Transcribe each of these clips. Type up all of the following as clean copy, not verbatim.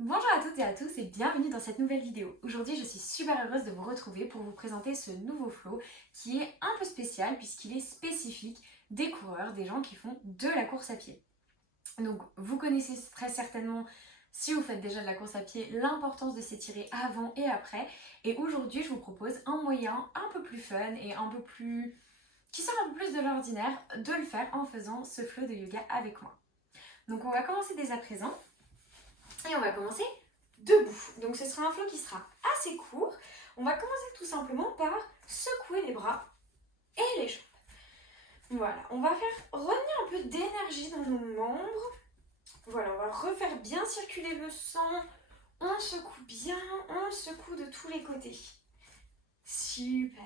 Bonjour à toutes et à tous et bienvenue dans cette nouvelle vidéo. Aujourd'hui je suis super heureuse de vous retrouver pour vous présenter ce nouveau flow qui est un peu spécial puisqu'il est spécifique des coureurs, des gens qui font de la course à pied. Donc vous connaissez très certainement, si vous faites déjà de la course à pied, l'importance de s'étirer avant et après. Et aujourd'hui je vous propose un moyen un peu plus fun et un peu plus... qui sort un peu plus de l'ordinaire de le faire en faisant ce flow de yoga avec moi. Donc on va commencer dès à présent. Et on va commencer debout. Donc ce sera un flow qui sera assez court. On va commencer tout simplement par secouer les bras et les jambes. Voilà, on va faire revenir un peu d'énergie dans nos membres. Voilà, on va refaire bien circuler le sang. On secoue bien, on secoue de tous les côtés. Super.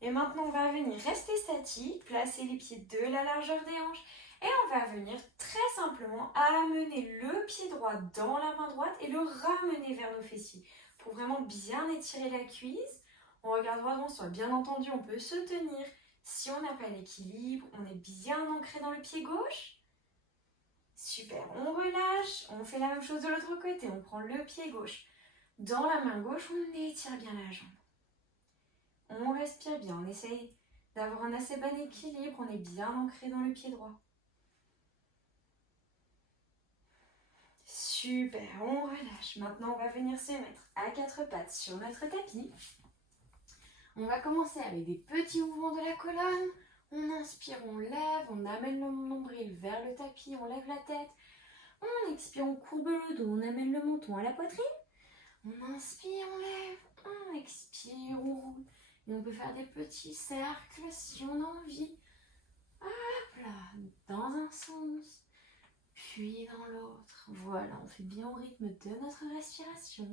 Et maintenant, on va venir rester statique, placer les pieds de la largeur des hanches. Et on va venir très simplement amener le pied droit dans la main droite et le ramener vers nos fessiers. Pour vraiment bien étirer la cuisse, on regarde droit devant soi. Bien entendu, on peut se tenir. Si on n'a pas l'équilibre, on est bien ancré dans le pied gauche. Super, on relâche, on fait la même chose de l'autre côté. On prend le pied gauche. Dans la main gauche, on étire bien la jambe. On respire bien, on essaye d'avoir un assez bon équilibre, on est bien ancré dans le pied droit. Super, on relâche. Maintenant, on va venir se mettre à quatre pattes sur notre tapis. On va commencer avec des petits mouvements de la colonne. On inspire, on lève, on amène le nombril vers le tapis, on lève la tête. On expire, on courbe le dos, on amène le menton à la poitrine. On inspire, on lève, on expire, on roule. Et on peut faire des petits cercles si on a envie. Hop là, dans un sens, puis dans l'autre. Voilà, on fait bien au rythme de notre respiration.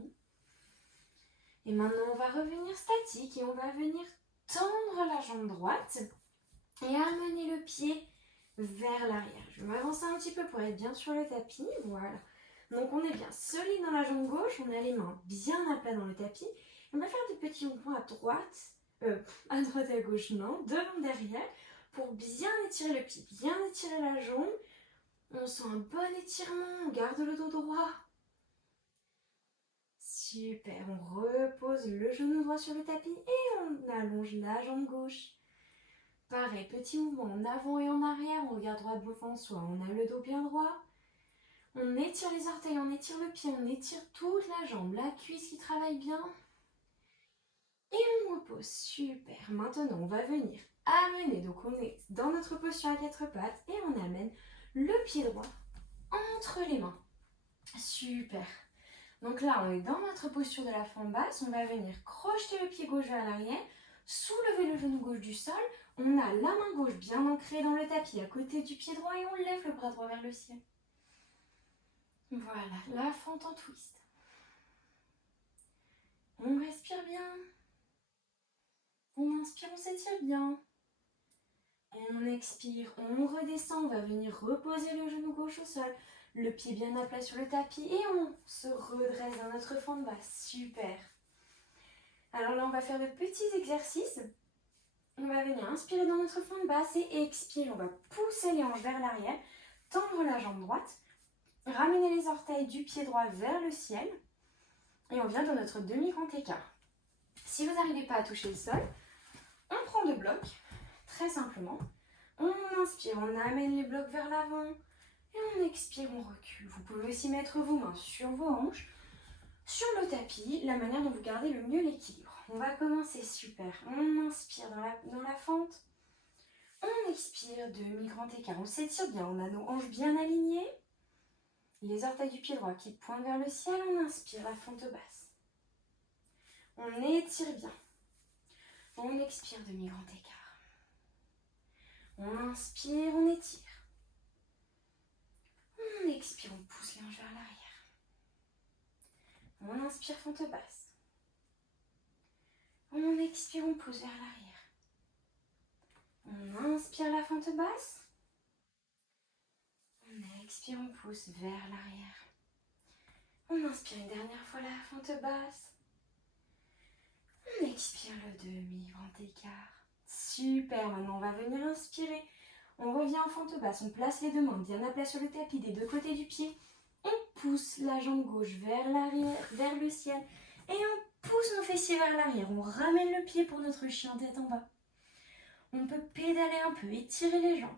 Et maintenant, on va revenir statique et on va venir tendre la jambe droite et amener le pied vers l'arrière. Je vais m'avancer un petit peu pour être bien sur le tapis. Voilà. Donc, on est bien solide dans la jambe gauche. On a les mains bien à plat dans le tapis. On va faire des petits mouvements à droite et à gauche, non, devant, derrière, pour bien étirer le pied, bien étirer la jambe. On sent un bon étirement, on garde le dos droit. Super, on repose le genou droit sur le tapis et on allonge la jambe gauche. Pareil, petit mouvement en avant et en arrière, on regarde droit devant soi, on a le dos bien droit. On étire les orteils, on étire le pied, on étire toute la jambe, la cuisse qui travaille bien. Et on repose, super. Maintenant, on va venir amener, donc on est dans notre posture à quatre pattes et on amène le pied droit entre les mains. Super. Donc là, on est dans notre posture de la fente basse. On va venir crocheter le pied gauche vers l'arrière, soulever le genou gauche du sol. On a la main gauche bien ancrée dans le tapis à côté du pied droit et on lève le bras droit vers le ciel. Voilà, la fente en twist. On respire bien. On inspire, on s'étire bien. On expire, on redescend. On va venir reposer le genou gauche au sol. Le pied bien à plat sur le tapis et on se redresse dans notre fente basse. Super. Alors là, on va faire de petits exercices. On va venir inspirer dans notre fente basse et expirer. On va pousser les hanches vers l'arrière, tendre la jambe droite, ramener les orteils du pied droit vers le ciel et on vient dans notre demi-grand écart. Si vous n'arrivez pas à toucher le sol, on prend deux blocs, très simplement. On inspire, on amène les blocs vers l'avant et on expire, on recule. Vous pouvez aussi mettre vos mains sur vos hanches, sur le tapis, la manière dont vous gardez le mieux l'équilibre. On va commencer, super. On inspire dans la fente. On expire, demi-grand écart. On s'étire bien, on a nos hanches bien alignées. Les orteils du pied droit qui pointent vers le ciel. On inspire, la fente basse. On étire bien. On expire, demi-grand écart. On inspire, on étire. On expire, on pousse les hanches vers l'arrière. On inspire, fente basse. On expire, on pousse vers l'arrière. On inspire la fente basse. On expire, on pousse vers l'arrière. On inspire une dernière fois la fente basse. On expire le demi-grand écart. Super, maintenant on va venir inspirer. On revient en fente basse, on place les deux mains bien à plat sur le tapis des deux côtés du pied. On pousse la jambe gauche vers l'arrière, vers le ciel. Et on pousse nos fessiers vers l'arrière. On ramène le pied pour notre chien tête en bas. On peut pédaler un peu, étirer les jambes.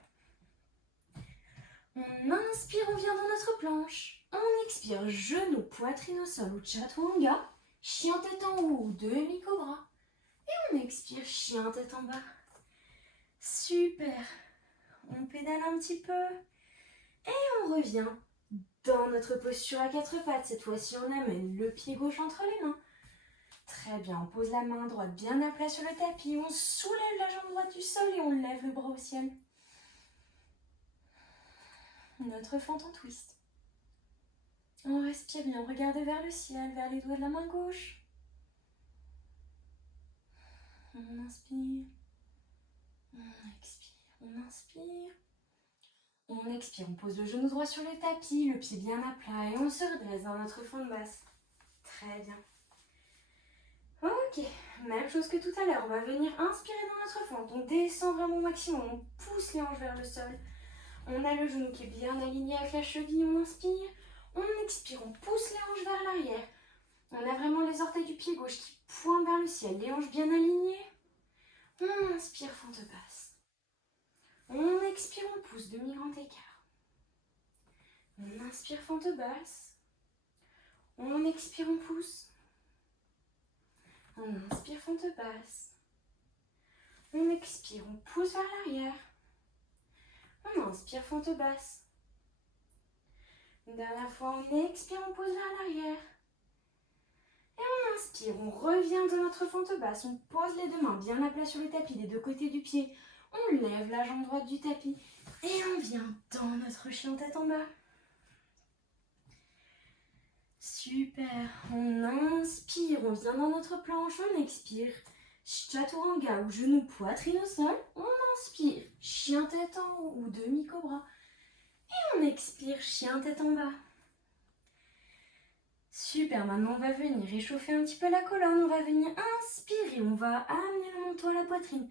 On inspire, on vient dans notre planche. On expire, genou, poitrine au sol ou chaturanga. Chien tête en haut ou demi-cobra. Et on expire, chien tête en bas. Super. On pédale un petit peu. Et on revient dans notre posture à quatre pattes. Cette fois-ci, on amène le pied gauche entre les mains. Très bien, on pose la main droite bien à plat sur le tapis. On soulève la jambe droite du sol et on lève le bras au ciel. Notre fente en twist. On respire bien, regardez vers le ciel, vers les doigts de la main gauche. On inspire. On expire. On inspire. On expire, on pose le genou droit sur le tapis, le pied bien à plat et on se redresse dans notre fente basse. Très bien. Ok, même chose que tout à l'heure, on va venir inspirer dans notre fente. On descend vraiment au maximum, on pousse les hanches vers le sol. On a le genou qui est bien aligné avec la cheville, on inspire. On expire, on pousse les hanches vers l'arrière. On a vraiment les orteils du pied gauche qui pointent vers le ciel, les hanches bien alignées. On inspire, fente basse. On expire, on pousse, demi-grand écart. On inspire, fente basse. On expire, on pousse. On inspire, fente basse. On expire, on pousse vers l'arrière. On inspire, fente basse. Une dernière fois, on expire, on pousse vers l'arrière. Et on inspire, on revient dans notre fente basse. On pose les deux mains bien à plat sur le tapis des deux côtés du pied. On lève la jambe droite du tapis. Et on vient dans notre chien tête en bas. Super. On inspire, on vient dans notre planche. On expire. Chaturanga ou genou poitrine au sol. On inspire. Chien tête en haut ou demi-cobra. Et on expire, chien tête en bas. Super, maintenant on va venir réchauffer un petit peu la colonne. On va venir inspirer, on va amener le menton à la poitrine.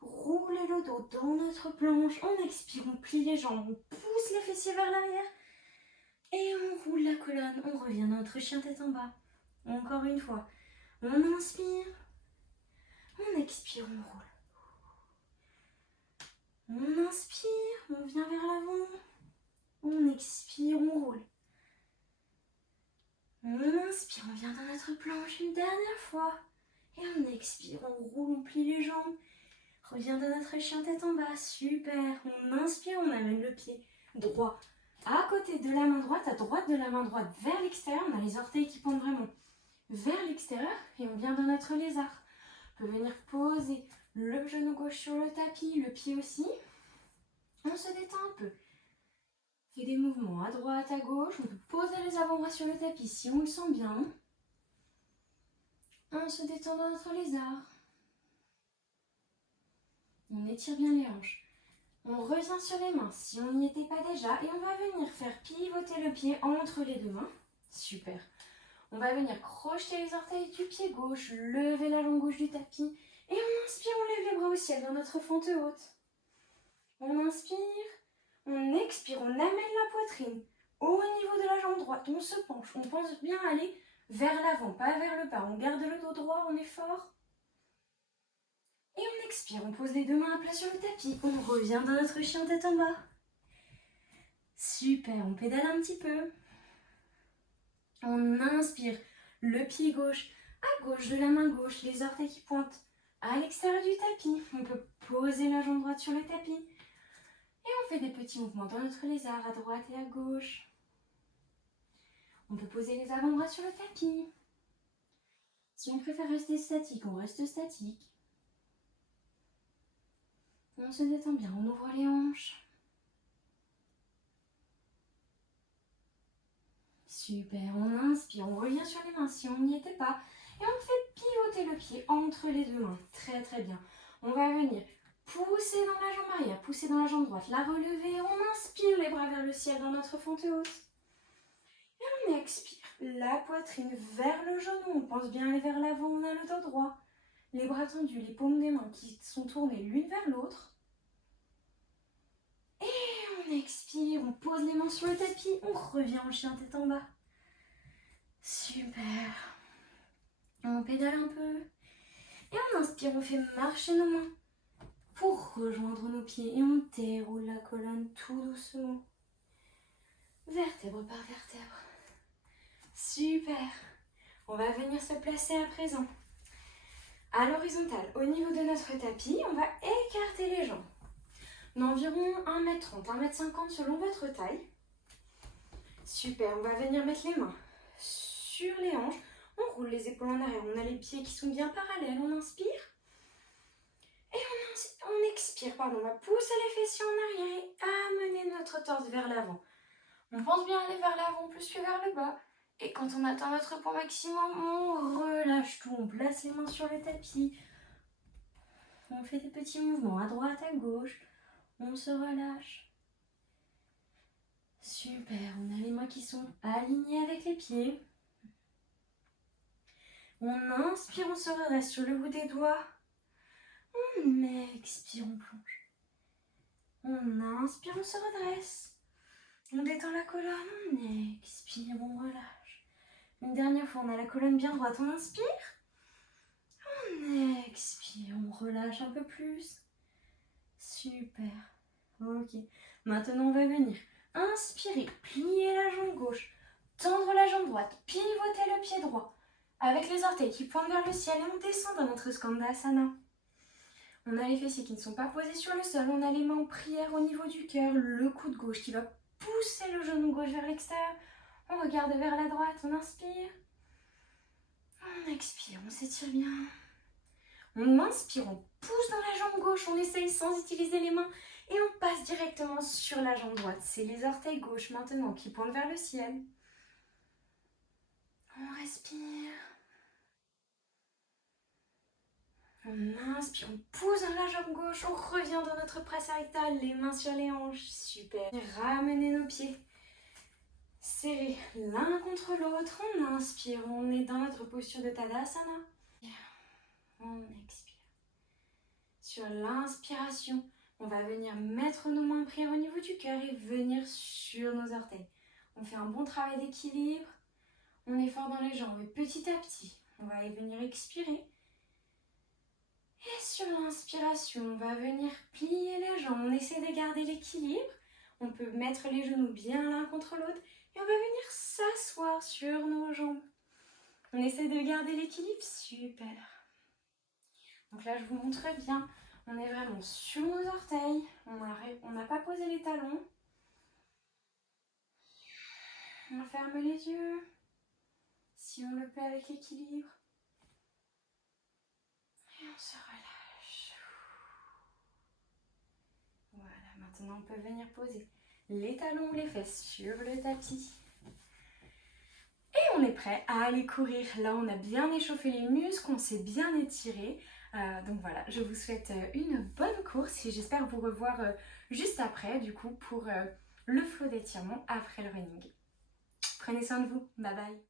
Rouler le dos dans notre planche. On expire, on plie les jambes, on pousse les fessiers vers l'arrière. Et on roule la colonne, on revient dans notre chien tête en bas. Encore une fois, on inspire. On expire, on roule. On inspire, on vient vers l'avant. On expire, on roule. On inspire, on vient dans notre planche une dernière fois. Et on expire, on roule, on plie les jambes. Revient dans notre chien tête en bas. Super. On inspire, on amène le pied droit à côté de la main droite, à droite de la main droite vers l'extérieur. On a les orteils qui pointent vraiment vers l'extérieur. Et on vient dans notre lézard. On peut venir poser le genou gauche sur le tapis, le pied aussi. On se détend un peu. On fait des mouvements à droite, à gauche. On peut poser les avant-bras sur le tapis si on le sent bien. On se détend dans notre lézard. On étire bien les hanches. On revient sur les mains si on n'y était pas déjà. Et on va venir faire pivoter le pied entre les deux mains. Super. On va venir crocheter les orteils du pied gauche, lever la jambe gauche du tapis. Et on inspire, on lève les bras au ciel dans notre fente haute. On inspire, on expire, on amène la poitrine au niveau de la jambe droite. On se penche, on pense bien aller vers l'avant, pas vers le bas. On garde le dos droit, on est fort. Et on expire, on pose les deux mains à plat sur le tapis. On revient dans notre chien tête en bas. Super, on pédale un petit peu. On inspire, le pied gauche à gauche de la main gauche, les orteils qui pointent à l'extérieur du tapis. On peut poser la jambe droite sur le tapis. Et on fait des petits mouvements dans notre lézard à droite et à gauche. On peut poser les avant-bras sur le tapis. Si on préfère rester statique, on reste statique. On se détend bien, on ouvre les hanches. Super, on inspire, on revient sur les mains si on n'y était pas. Et on fait pivoter le pied entre les deux mains. Très très bien. On va venir pousser dans la jambe arrière, pousser dans la jambe droite, la relever. On inspire les bras vers le ciel dans notre fente haute. Et on expire, la poitrine vers le genou. On pense bien aller vers l'avant, on a le dos droit. Les bras tendus, les paumes des mains qui sont tournées l'une vers l'autre. Et on expire, on pose les mains sur le tapis, on revient en chien tête en bas. Super. On pédale un peu. Et on inspire, on fait marcher nos mains pour rejoindre nos pieds. Et on déroule la colonne tout doucement. Vertèbre par vertèbre. Super. On va venir se placer à présent à l'horizontale. Au niveau de notre tapis, on va écarter les jambes d'environ 1m30, 1m50 selon votre taille. Super, on va venir mettre les mains sur les hanches. On roule les épaules en arrière. On a les pieds qui sont bien parallèles. On inspire. Et on expire. Pardon, on va pousser les fessiers en arrière et amener notre torse vers l'avant. On pense bien aller vers l'avant plus que vers le bas. Et quand on atteint notre point maximum, on relâche tout. On place les mains sur le tapis. On fait des petits mouvements à droite, à gauche. On se relâche. Super, on a les mains qui sont alignées avec les pieds. On inspire, on se redresse sur le bout des doigts. On expire, on plonge. On inspire, on se redresse. On détend la colonne, on expire, on relâche. Une dernière fois, on a la colonne bien droite, on inspire. On expire, on relâche un peu plus. Super. Ok. Maintenant, on va venir inspirer, plier la jambe gauche, tendre la jambe droite, pivoter le pied droit. Avec les orteils qui pointent vers le ciel et on descend dans notre Skandasana. On a les fessiers qui ne sont pas posés sur le sol, on a les mains en prière au niveau du cœur, le coude gauche qui va pousser le genou gauche vers l'extérieur. On regarde vers la droite, on inspire. On expire, on s'étire bien. On inspire, on pousse dans la jambe gauche, on essaye sans utiliser les mains et on passe directement sur la jambe droite. C'est les orteils gauche maintenant qui pointent vers le ciel. On respire. On inspire, on pousse dans la jambe gauche, on revient dans notre presse rectale, les mains sur les hanches, super. Ramenez nos pieds serrés l'un contre l'autre, on inspire, on est dans notre posture de Tadasana. On expire. Sur l'inspiration, on va venir mettre nos mains en prière au niveau du cœur et venir sur nos orteils. On fait un bon travail d'équilibre, on est fort dans les jambes et petit à petit, on va venir expirer. Et sur l'inspiration, on va venir plier les jambes. On essaie de garder l'équilibre. On peut mettre les genoux bien l'un contre l'autre. Et on va venir s'asseoir sur nos jambes. On essaie de garder l'équilibre. Super. Donc là, je vous montre bien. On est vraiment sur nos orteils. On n'a pas posé les talons. On ferme les yeux. Si on le peut avec l'équilibre. Et on se relâche. Voilà, maintenant on peut venir poser les talons ou les fesses sur le tapis. Et on est prêt à aller courir. Là, on a bien échauffé les muscles, on s'est bien étiré. Donc voilà, je vous souhaite une bonne course et j'espère vous revoir juste après, du coup, pour le flow d'étirement après le running. Prenez soin de vous. Bye bye.